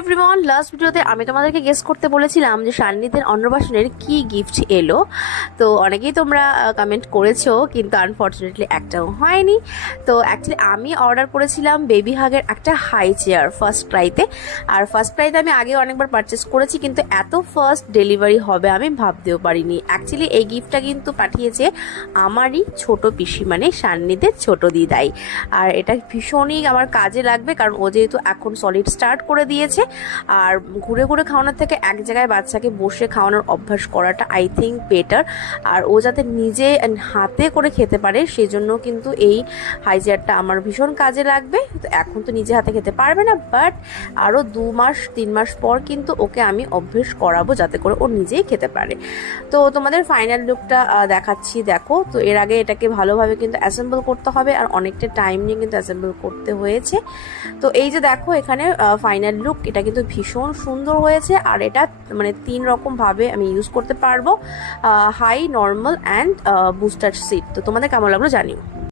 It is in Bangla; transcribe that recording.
এভরিওয়ান, লাস্ট ভিডিওতে আমি তোমাদেরকে গেস করতে বলেছিলাম যে সান্নিধ্যের অন্নপ্রাশনের কি গিফট এলো। তো অনেকেই তোমরা কমেন্ট করেছো, কিন্তু আনফর্চুনেটলি একটাও হয়নি। তো অ্যাকচুয়ালি আমি অর্ডার করেছিলাম বেবি হাগের একটা হাই চেয়ার ফার্স্ট ক্রাইতে। আর ফার্স্ট ক্রাইতে আমি আগে অনেকবার পারচেস করেছি, কিন্তু এত ফার্স্ট ডেলিভারি হবে আমি ভাবতেও পারিনি। অ্যাকচুয়ালি এই গিফটটা কিন্তু পাঠিয়েছে আমারই ছোট পিসি, মানে সান্নিধ্যের ছোট দিদাই। আর এটা ভীষণই আমার কাজে লাগবে, কারণ ও যেহেতু এখন সলিড স্টার্ট করে দিয়েছে। আর ঘুরে ঘুরে খাওয়ানোর থেকে এক জায়গায় বাচ্চাকে বসে খাওয়ানোর অভ্যাস করাটা আই থিঙ্ক বেটার। আর ও যাতে নিজে হাতে করে খেতে পারে, সেই জন্য কিন্তু এই হাই চেয়ারটা আমার ভীষণ কাজে লাগবে। তো এখন তো নিজে হাতে খেতে পারবে না, বাট আরও 2-3 মাস পর কিন্তু ওকে আমি অভ্যেস করাবো যাতে করে ও নিজেই খেতে পারে। তো তোমাদের ফাইনাল লুকটা দেখাচ্ছি, দেখো। তো এর আগে এটাকে ভালোভাবে কিন্তু অ্যাসেম্বল করতে হবে, আর অনেকটা টাইম নিয়ে কিন্তু অ্যাসেম্বল করতে হয়েছে। তো এই যে দেখো এখানে ফাইনাল লুক, এটা কিন্তু ভীষণ সুন্দর হয়েছে। আর এটা মানে 3 রকম ভাবে আমি ইউজ করতে পারবো, high, normal and booster seat. তো তোমাদের কেমন লাগলো জানিও।